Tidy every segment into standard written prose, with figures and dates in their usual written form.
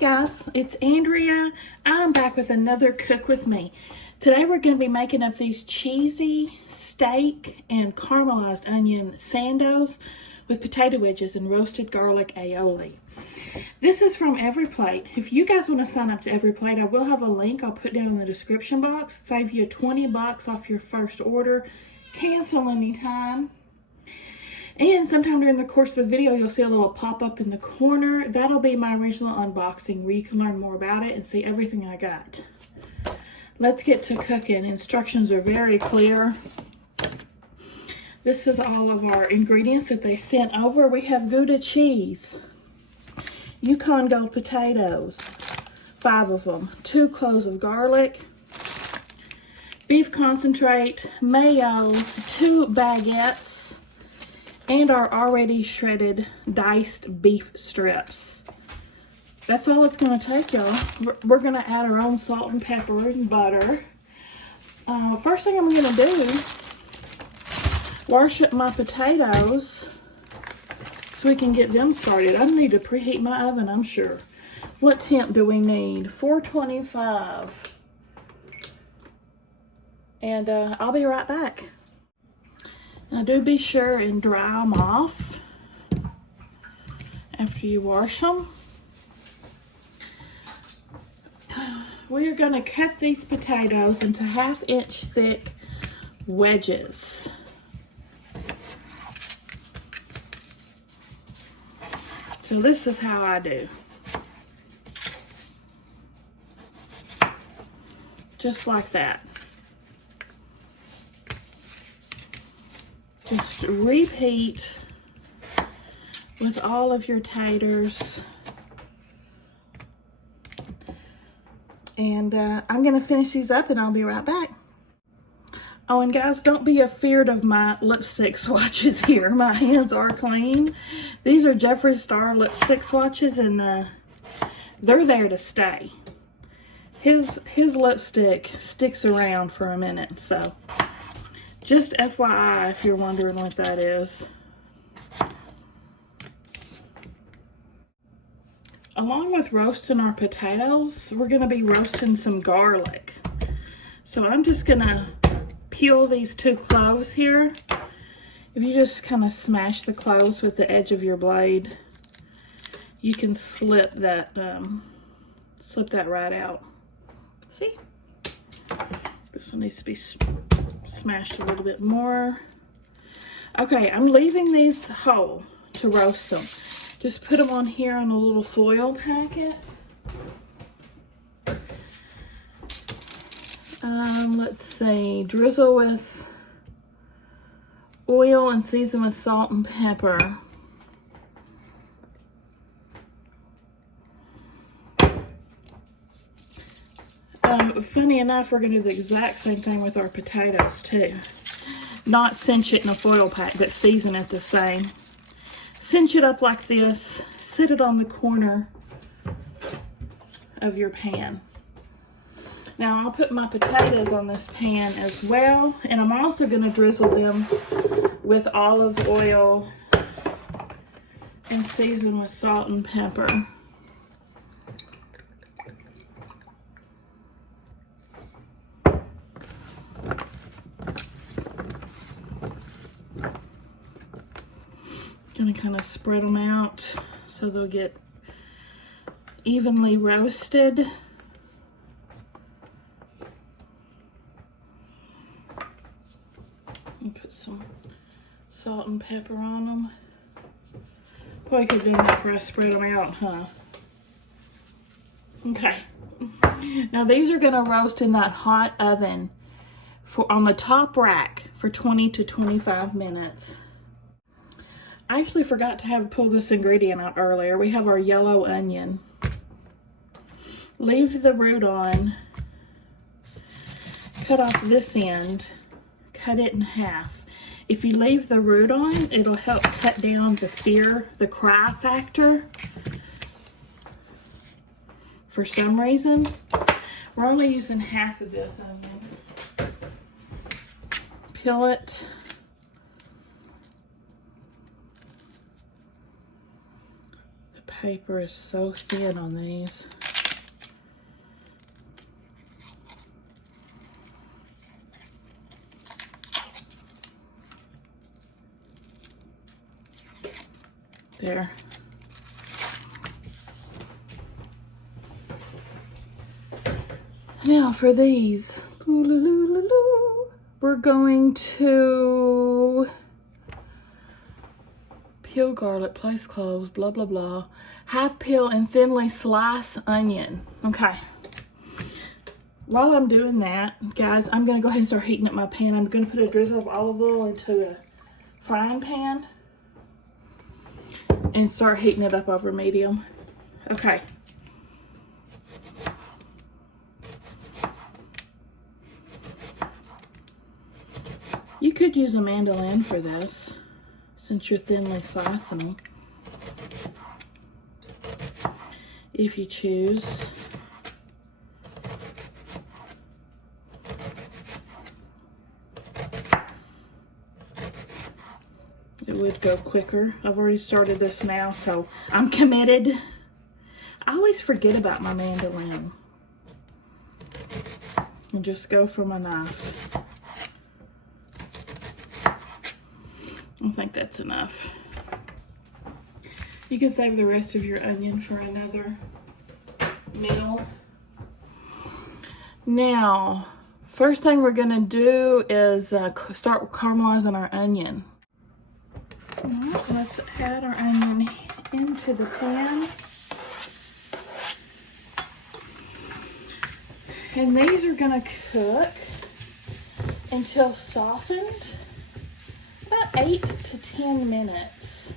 guys, it's Andrea. I'm back with another Cook With Me. Today we're going to be making up these cheesy steak and caramelized onion sandos with potato wedges and roasted garlic aioli. This is from Every Plate. If you guys want to sign up to Every Plate, I will have a link I'll put down in the description box. Save you $20 off your first order. Cancel anytime. And sometime during the course of the video, you'll see a little pop-up in the corner. That'll be my original unboxing where you can learn more about it and see everything I got. Let's get to cooking. Instructions are very clear. This is all of our ingredients that they sent over. We have Gouda cheese, Yukon Gold potatoes, 5 of them, 2 cloves of garlic, beef concentrate, mayo, 2 baguettes, and our already shredded diced beef strips. That's all it's going to take, y'all. We're going to add our own salt and pepper and butter. First thing I'm going to do, wash up my potatoes so we can get them started. I need to preheat my oven, I'm sure. What temp do we need? 425. And I'll be right back. Now do be sure and dry them off after you wash them. We are going to cut these potatoes into 1/2 inch thick wedges. So this is how I do. Just like that. Just repeat with all of your taters. And I'm going to finish these up and I'll be right back. Oh, and guys, don't be afeard of my lipstick swatches here. My hands are clean. These are Jeffree Star lipstick swatches and they're there to stay. His lipstick sticks around for a minute, so just FYI if you're wondering what that is. Along with roasting our potatoes, we're going to be roasting some garlic. So I'm just going to peel these 2 cloves here. If you just kind of smash the cloves with the edge of your blade, you can slip that right out. See? This one needs to be smashed a little bit more. Okay, I'm leaving these whole to roast them. Just put them on here in a little foil packet. Let's see, drizzle with oil and season with salt and pepper. Funny enough, we're going to do the exact same thing with our potatoes too. Not cinch it in a foil pack, but season it the same. Cinch it up like this, sit it on the corner of your pan. Now I'll put my potatoes on this pan as well, and I'm also going to drizzle them with olive oil and season with salt and pepper. Gonna kind of spread them out so they'll get evenly roasted. And put some salt and pepper on them. Boy, I could do that after I spread them out, huh? Okay. Now these are gonna roast in that hot oven on the top rack for 20 to 25 minutes. I actually forgot to pull this ingredient out earlier. We have our yellow onion. Leave the root on. Cut off this end. Cut it in half. If you leave the root on, it'll help cut down the cry factor. For some reason, we're only using half of this onion. Peel it. paper is so thin on these. There. Now for these, we're going to peel garlic, place cloves, blah, blah, blah. Half peel and thinly slice onion. Okay. While I'm doing that, guys, I'm going to go ahead and start heating up my pan. I'm going to put a drizzle of olive oil into a frying pan and start heating it up over medium. Okay. You could use a mandolin for this, since you're thinly slicing them, if you choose. It would go quicker. I've already started this now, so I'm committed. I always forget about my mandolin and just go for my knife. I think that's enough. You can save the rest of your onion for another meal. Now, first thing we're gonna do is start caramelizing our onion. All right, let's add our onion into the pan. And these are gonna cook until softened, about 8 to 10 minutes.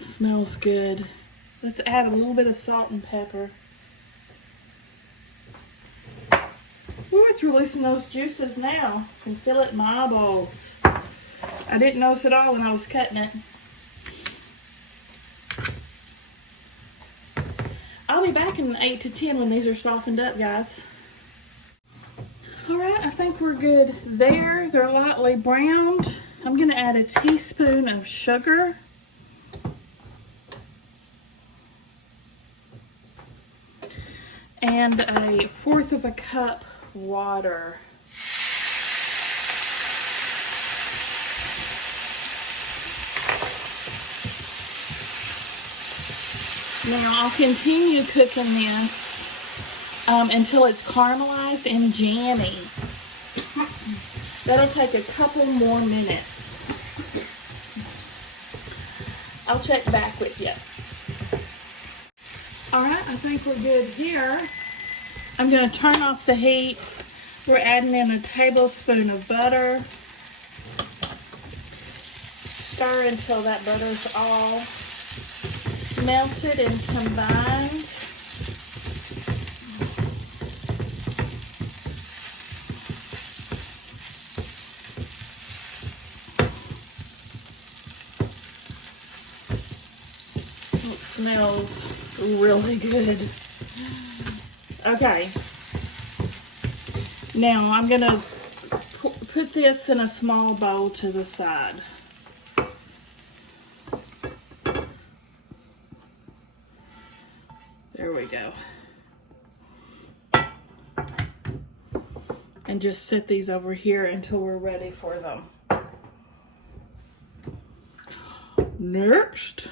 Smells good. Let's add a little bit of salt and pepper. Ooh, it's releasing those juices now. I can feel it in my eyeballs. I didn't notice it all when I was cutting it. I'll be back in 8 to 10 when these are softened up, guys. All right, I think we're good there. They're lightly browned. I'm gonna add a teaspoon of sugar. And a 1/4 of a cup water. Now I'll continue cooking this until it's caramelized and jammy. That'll take a couple more minutes. I'll check back with you. All right, I think we're good here. I'm going to turn off the heat. We're adding in a tablespoon of butter. Stir until that butter's all melted and combined. It smells really good. Okay. Now I'm going to put this in a small bowl to the side. There we go. And just set these over here until we're ready for them. Next.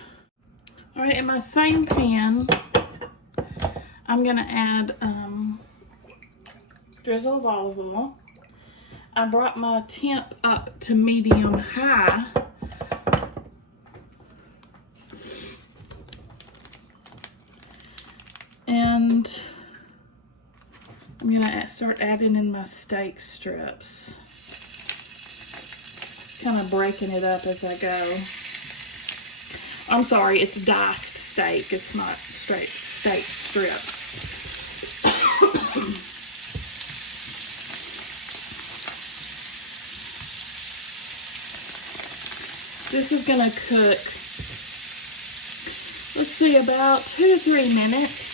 All right, in my same pan, I'm gonna add drizzle of olive oil. I brought my temp up to medium high. And I'm gonna start adding in my steak strips. Kind of breaking it up as I go. I'm sorry, it's diced steak. It's not straight steak strips. This is gonna cook, let's see, about 2 to 3 minutes.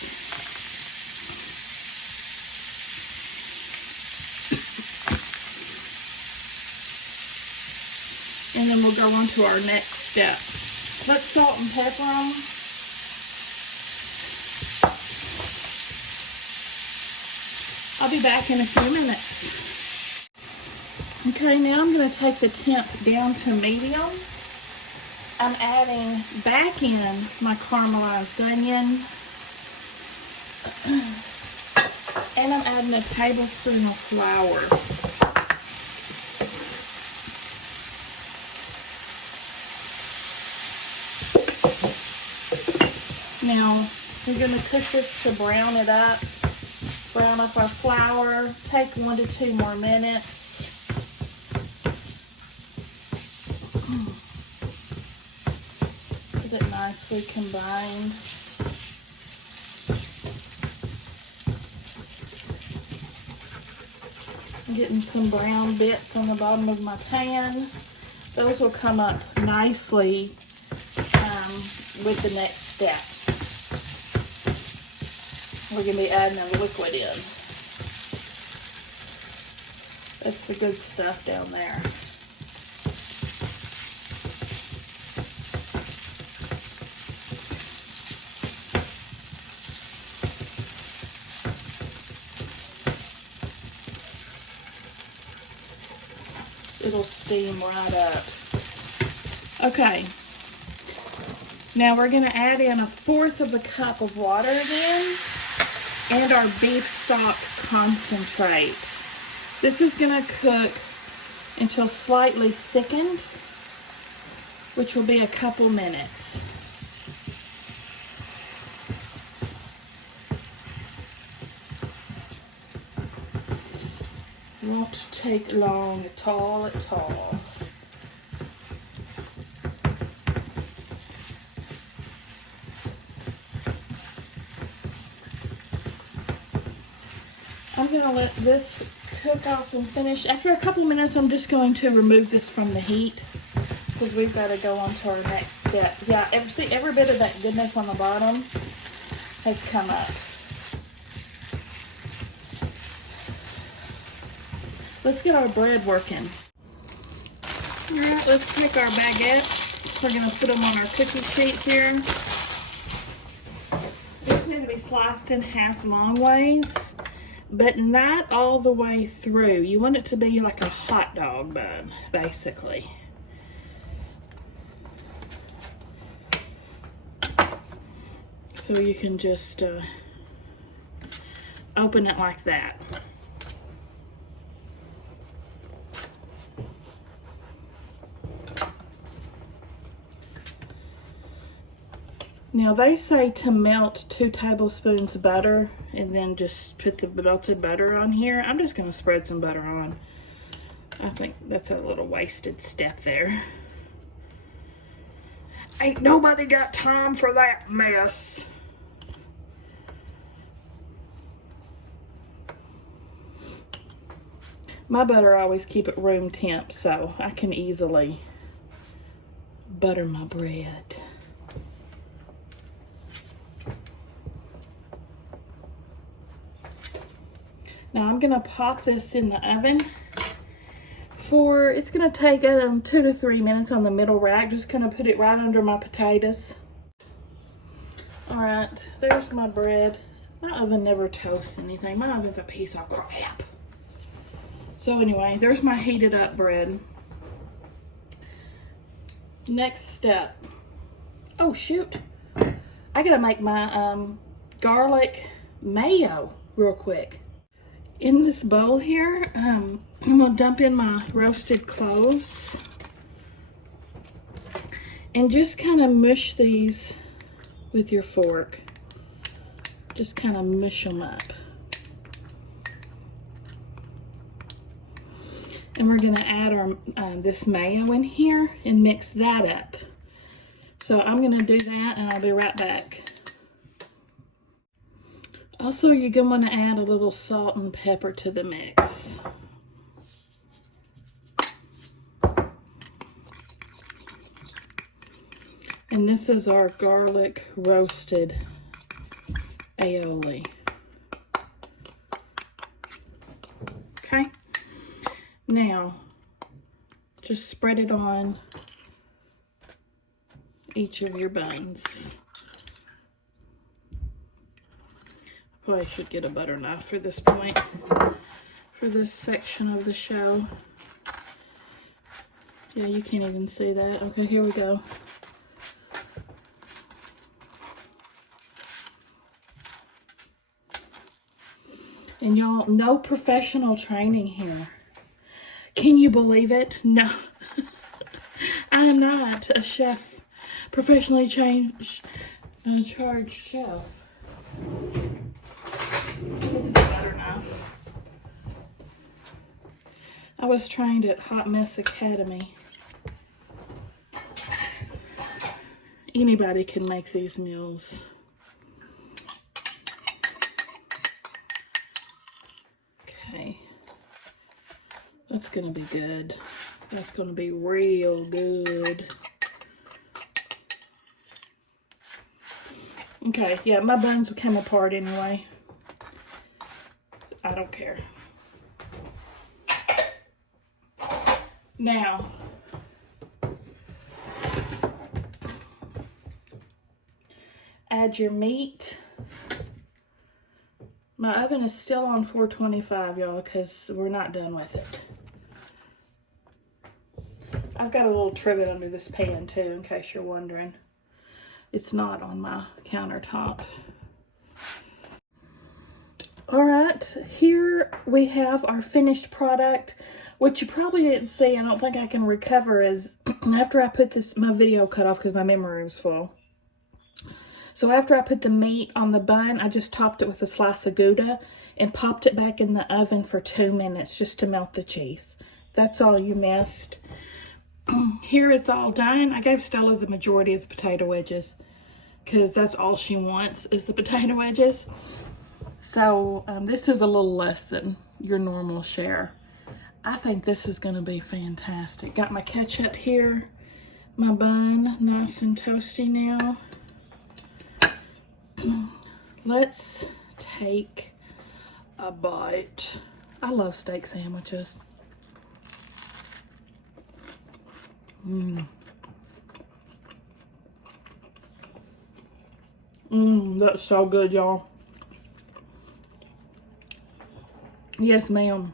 And then we'll go on to our next step. Put salt and pepper on. I'll be back in a few minutes. Okay, now I'm going to take the temp down to medium. I'm adding back in my caramelized onion. And I'm adding a tablespoon of flour. Now, we're going to cook this to brown it up. Brown up our flour. Take 1 to 2 more minutes. Get it nicely combined. I'm getting some brown bits on the bottom of my pan. Those will come up nicely with the next step. We're going to be adding a liquid in. That's the good stuff down there. It'll steam right up. Okay. Now we're going to add in 1/4 of a cup of water again. And our beef stock concentrate. This is going to cook until slightly thickened, which will be a couple minutes. It won't take long at all, I'm going to let this cook off and finish. After a couple minutes, I'm just going to remove this from the heat because we've got to go on to our next step. Yeah, every bit of that goodness on the bottom has come up. Let's get our bread working. All right, let's take our baguettes. We're going to put them on our cookie sheet here. These need to be sliced in half long ways, but not all the way through. You want it to be like a hot dog bun, basically. So you can just open it like that. Now they say to melt 2 tablespoons of butter and then just put the melted butter on here. I'm just going to spread some butter on. I think that's a little wasted step there. Ain't nobody got time for that mess. My butter I always keep at room temp, so I can easily butter my bread. Now I'm gonna pop this in the oven for, it's gonna take 2 to 3 minutes on the middle rack. Just gonna put it right under my potatoes. All right, there's my bread. My oven never toasts anything. My oven's a piece of crap. So anyway, there's my heated up bread. Next step. Oh shoot, I gotta make my garlic mayo real quick. In this bowl here, I'm gonna dump in my roasted cloves and just kind of mush these with your fork. Just kind of mush them up. And we're gonna add our this mayo in here and mix that up. So I'm gonna do that and I'll be right back. Also, you're going to want to add a little salt and pepper to the mix. And this is our garlic roasted aioli. Okay. Now, Just spread it on each of your buns. Probably should get a butter knife for this point, for this section of the show. Yeah, you can't even see that. Okay, here we go. And y'all, no professional training here. Can you believe it? No. I am not a chef, professionally charged chef. Get this butter knife. I was trained at Hot Mess Academy. Anybody can make these meals. Okay. That's gonna be good. That's gonna be real good. Okay, yeah, my buns will come apart anyway. I don't care. Now, add your meat. My oven is still on 425, y'all, because we're not done with it. I've got a little trivet under this pan, too, in case you're wondering. It's not on my countertop. All right, here we have our finished product. What you probably didn't see, I don't think I can recover, is after I put this, my video cut off because my memory was full. So after I put the meat on the bun, I just topped it with a slice of Gouda and popped it back in the oven for 2 minutes just to melt the cheese. That's all you missed. Here it's all done. I gave Stella the majority of the potato wedges because that's all she wants is the potato wedges. So this is a little less than your normal share. I think this is going to be fantastic. Got my ketchup here. My bun nice and toasty now. Let's take a bite. I love steak sandwiches. That's so good, y'all. Yes, ma'am.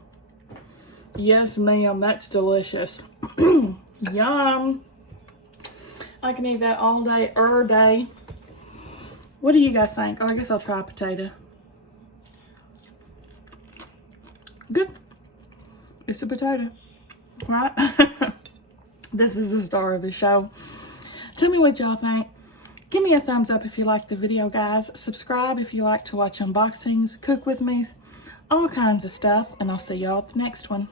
Yes, ma'am. That's delicious. Yum. I can eat that all day, day. What do you guys think? Oh, I guess I'll try a potato. Good. It's a potato, right? This is the star of the show. Tell me what y'all think. Give me a thumbs up if you like the video, guys. Subscribe if you like to watch unboxings, cook with me, all kinds of stuff. And I'll see y'all at the next one.